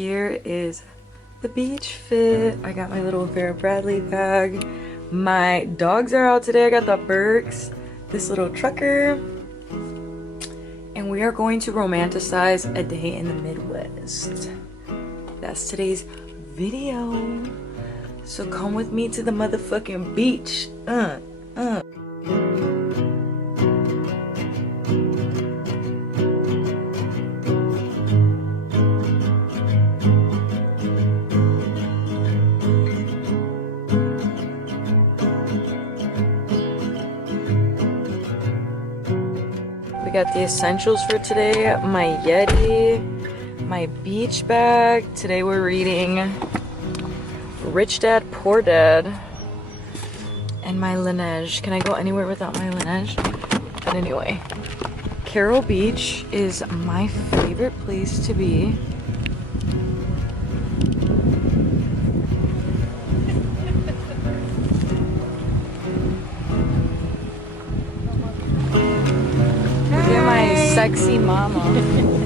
Here is the beach fit. I got my little Vera Bradley bag. My dogs are out today. I got the Berks, this little trucker, and we are going to romanticize a day in the Midwest. That's today's video. So come with me to the motherfucking beach. We got the essentials for today, my Yeti, my beach bag. Today we're reading Rich Dad, Poor Dad, and my Laneige. Can I go anywhere without my Laneige? But anyway, Carroll Beach is my favorite place to be. Look at my sexy mama.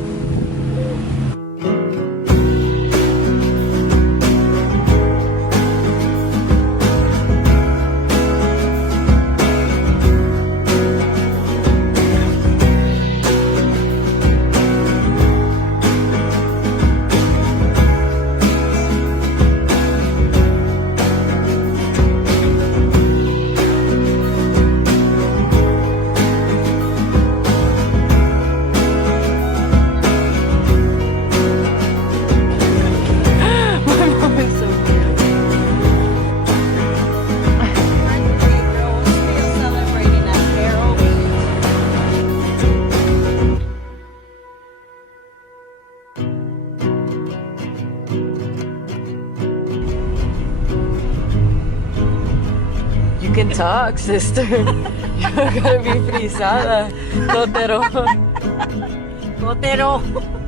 You can talk, sister. You're gonna be frisada. Totero. Totero.